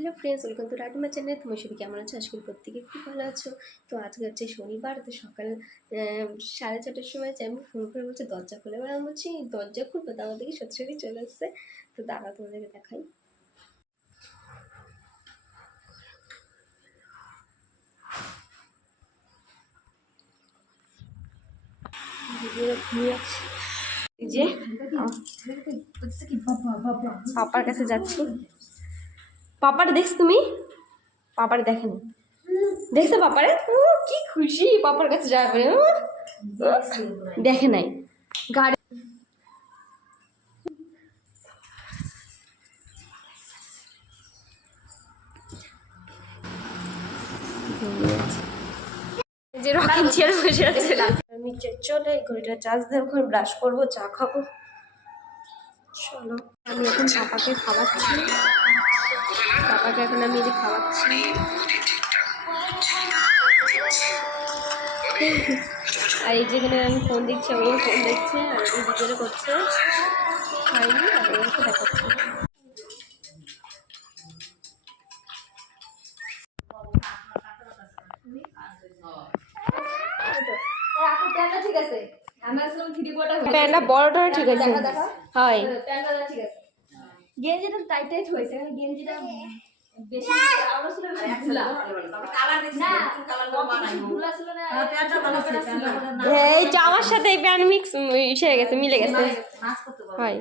Hello friends, welcome to Ridhima channel. তোমার সবাই কেমন আছো? আজকে প্রত্যেকে খুব ভালো আছো। তো আজকে হচ্ছে শনিবার, তো সকাল 4:30টার সময় আমি ফোন করে বলছি দরজা খুলে, এবার আমি বলছি দরজা খুলবো, তো আমাদেরকে সত্যি চলে আসছে। তো দাদা তোমাদেরকে দেখাই। যে পাপার কাছে যাচ্ছি। পাপাটা দেখছো তুমি? পাপারে দেখেনি, দেখছো পাপারে? কি খুশি পাপার কাছে যাবে। দেখে নাই গাড়ি। যে রকিং চেয়ারে বসে আছে। আমি চলে ঘড়িটা চার্জ দেবো, এখন ব্রাশ করবো, চা খাবো। চলো, আমি এখন পাপাকে খাওয়াচ্ছি। পাপাকে এখন আমি যে খাওয়াচ্ছি। আর এই যেখানে আমি ফোন দিচ্ছি, ও ফোন দেখছে আর এই ভিডিওটা করছে। খাইনি আর ওকে দেখাচ্ছি। ঠিক আছে, প্যান্টটা বড়টা ঠিক আছে। হয় গেঞ্জিটা টাইট টাইট হয়েছে, গেঞ্জিটা বেশি এই জামার সাথে এই প্যান্ট মিক্স হয়ে গেছে, মিলে গেছে। হয়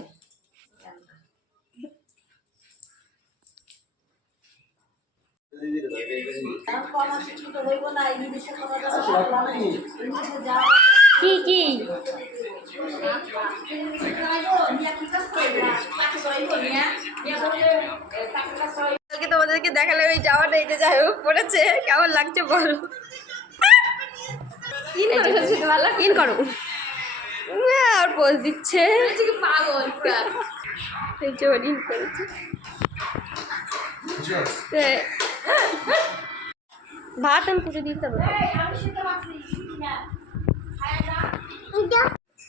কি কি তোমাদেরকে দেখালে ওই জামাটা, এই যে যাই হোক পড়েছে, কেমন লাগছে বলো? ইন করো আর পোজ দিচ্ছে পাগল ইন করেছে। ভাত আমি পুজো দিতে হবে।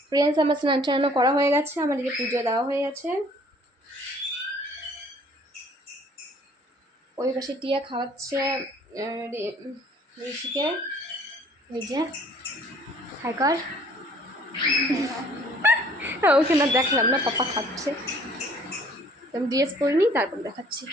ফ্রেন্ডস, আমার স্নান টান করা হয়ে গেছে, আমার দিকে পুজো দেওয়া হয়ে গেছে। ওই পাশে টিয়া খাওয়াচ্ছে ঋষিকে। এই যে হাইকার ওখানে দেখলাম না, পাপা খাচ্ছে। আমি ড্রেস পরিনি, তারপর দেখাচ্ছি।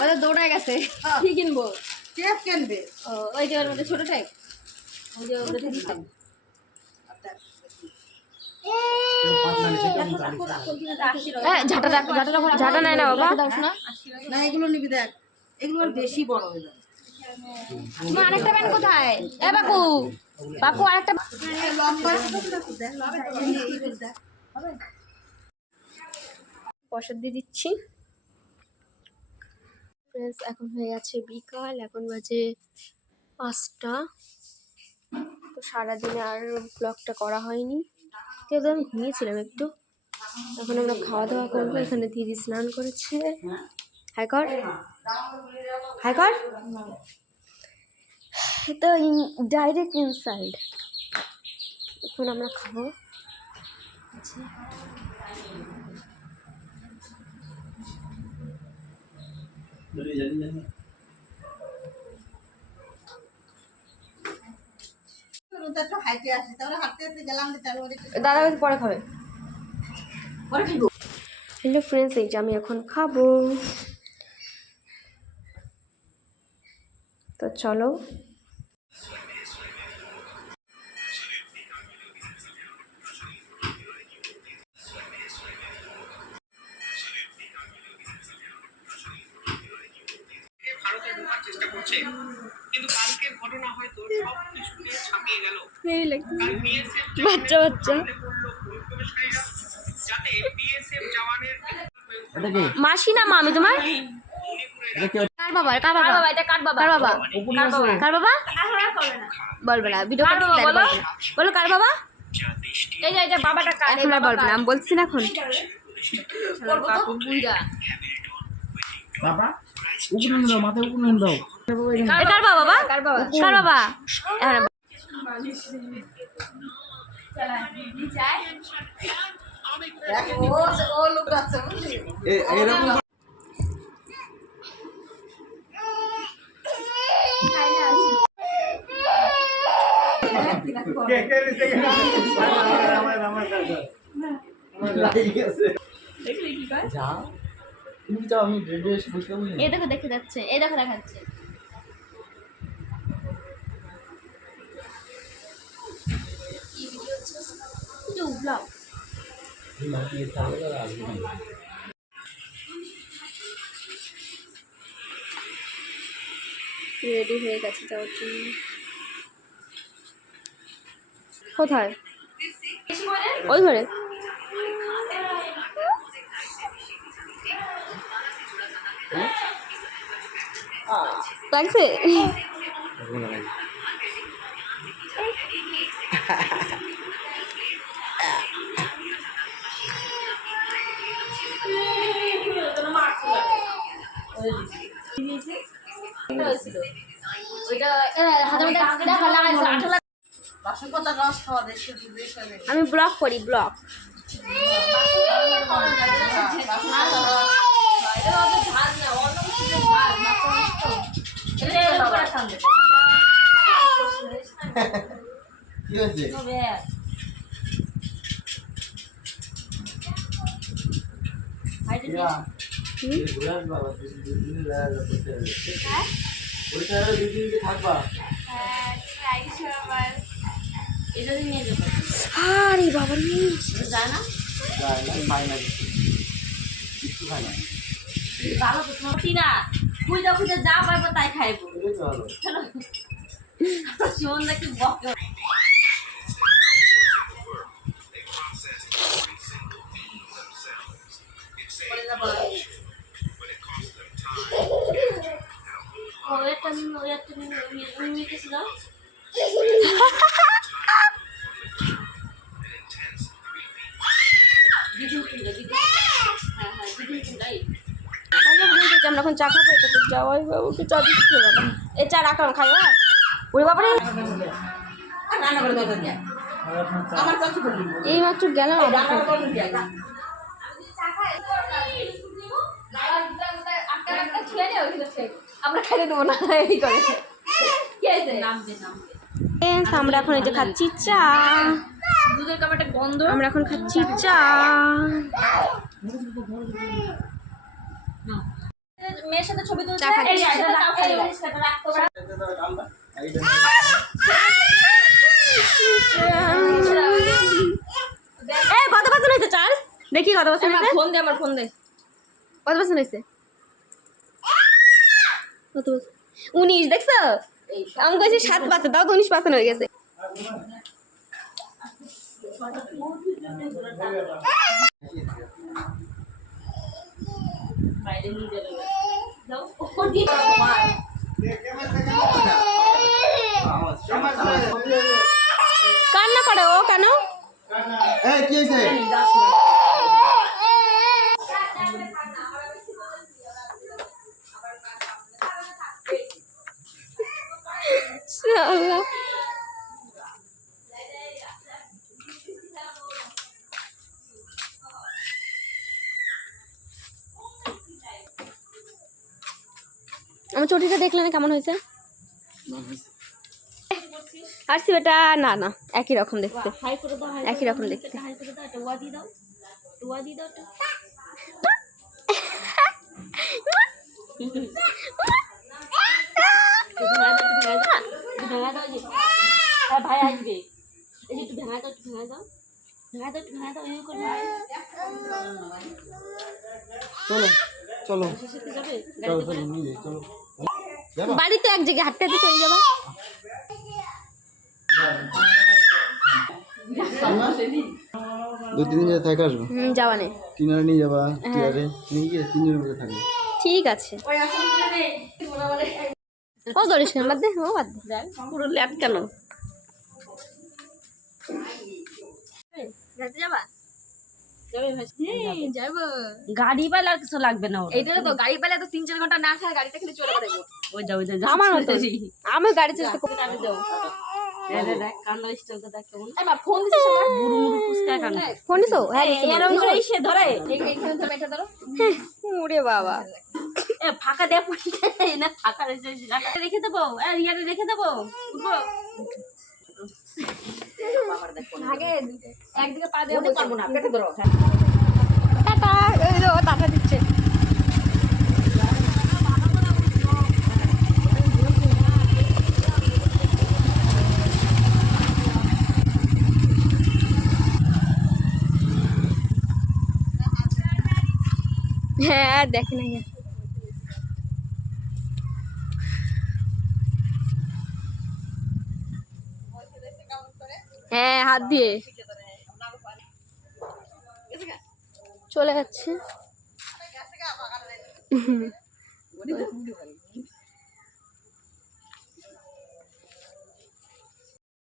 ওদের দৌড়ায় গেছে, কি কিনবো? টেপ কিনবে। ও ওই যে ওর মধ্যে ছোট টেপ, ওই যে ওদের দিতাম। ঝাঁটা নেয় না বাবা, না এগুলো নিবি, দেখ এগুলো বেশি বড় হয়ে যাবে। আরেকটা প্যান্ট কোথায়? এ বাপু, বাপু আরেকটা প্রসাদ দিয়ে দিচ্ছি। এখন হয়ে গেছে বিকাল, এখন বাজে 5টা। তো সারাদিনে আর ব্লগটা করা হয়নি, কিন্তু আমি ঘুমিয়েছিলাম একটু। এখন আমরা খাওয়া দাওয়া করবো। এখানে দিদি স্নান করেছে। হাইকর হাইকর, তো ডাইরেক্ট ইনসাইড। এখন আমরা খাবো। দাদা পরে খাবে। হ্যালো ফ্রেন্ডস, এই যে আমি এখন খাবো, তো চলো। বাচ্চা বাচ্চা মাসি না মামি তোমার? কার বাবা? কার বাবা? এটা কার বাবা? কার বাবা? কার বাবা? বলবে না, ভিডিও করতে বলো, বলো কার বাবা? এই যে বাবাটা কার? এখন আর বলবো না, আমি বলছি না এখন। কাকু বুইড়া বাবা উপরে দাও, মাথায় উপরে দাও। কার বাবা? বাবা কার বাবা? কার বাবা? এখন এরকম এই দেখো দেখে যাচ্ছে, এই দেখো দেখাচ্ছে। রেডি হয়ে গেছে যাওয়ার জন্য। কোথায়? ওই ঘরে। লাগছে? আমি ব্লগ করি, ব্লগ। কি হয়েছে? আরে বাবা যায় না, খায় না, কিছু খায় না। ভালো তো তোমার না, খুঁজে খুঁজে যা পাইবো তাই খাইবো। সুমন নাকি বকে। আমরা এখন চা খাবো, এটা তো যাওয়াই বাবুকে চা দিচ্ছি বাবা। এই চা রাখলাম, খাই হয় ওরে বাবা রে। এই মাত্র গেলাম আমরা খাইতে দেবো না। আমরা এখন এই যে খাচ্ছি চা, দুধের কাপড়টা গন্ধ। আমরা এখন খাচ্ছি চা। মেয়ের সাথে ছবি তুলছে। কত বছর হয়েছে চার্জ? দেখি কত বছর হয়েছে। ফোন দে, আমার ফোন দে। কত বছর হয়েছে? 19। দেখছো, আমি কইছি 7 বছর, তাও তো 19% হয়ে গেছে। কান্না করে ও কেন? কি হয়েছে? আমার চটিটা দেখলে না কেমন হয়েছে? আর সিবেটা না না একই রকম দেখতে, একই রকম দেখতে। ভাই আসবে, এই যে একটু ভেঙা দাও, একটু ভেঙা দাও, ভেঙা দাও, একটু ভেঙা দাও। এই করে চলো চলো চলো চলো নিয়ে চলো। বাড়িতে এক জায়গায় হাঁটতে হাঁটতে চলে যাবো। দু তিন জায়গায় থাকে আসবো। যাওয়া নেই, কিনারে নিয়ে যাবা, কিনারে নিয়ে গিয়ে তিনজনের মধ্যে থাকবে। ঠিক আছে। ও দরিস কেন, বাদ দে, ও বাদ দে, পুরো ল্যাট কেন? ঘাটে যাবা? যাবো। গাড়ি পাইলে আর কিছু লাগবে না ওর। এইটা তো গাড়ি পেলে তো 3-4 ঘন্টা না খায় গাড়িতে খেলে চলে যাবো। ওই যাও আমার মতো আমি গাড়ি চেষ্টা করি। আমি যাও দেখ কান্নার স্টাইলটা দেখ কেমন। মা ফোন দিছিস আমার? বুড়ো মুড়ো ফুসকা কান্না। ফোন দিছো? হ্যাঁ এরকম করে সে ধরে এইখানে ধরো, এটা ধরো। ওরে বাবা, এ ফাঁকা দেয়া পড়ে না, ফাঁকা রেখে দেবো, ইয়ারে রেখে দেবো, উঠবো। আগে একদিকে পা দেবো পারবো না, পেটে ধরো। টাটা। এই তো টাটা দিচ্ছে। হ্যাঁ দেখে নাই। হ্যাঁ হাত দিয়ে চলে যাচ্ছে।